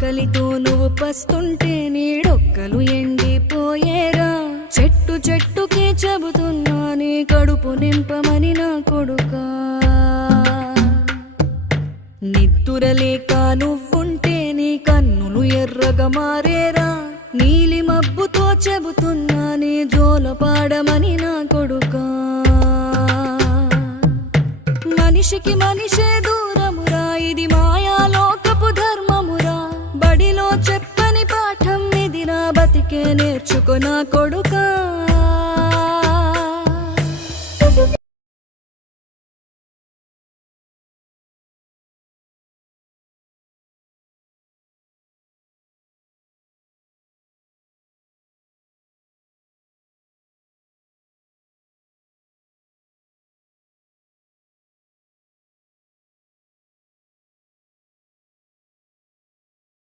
ఆకలితో నువ్వు పస్తుంటే నీడొక్కలు ఎండిపోయేరా. చెట్టు చెట్టుకే చెబుతున్నా నీ కడుపు నింపమని నా కొడుకా. నిద్దురలేక నువ్వుంటే నీ కన్నులు ఎర్రగా మారేరా. నీలి మబ్బుతో చెబుతున్నా నీ జోలపాడమని నా కొడుకా. మనిషికి మనిషే దూరమురా, ఇది మాయాలోకపు ధర్మమురా. బడిలో చెప్పని పాఠం ఇదిరా, బతికే నేర్చుకో నా కొడుకా.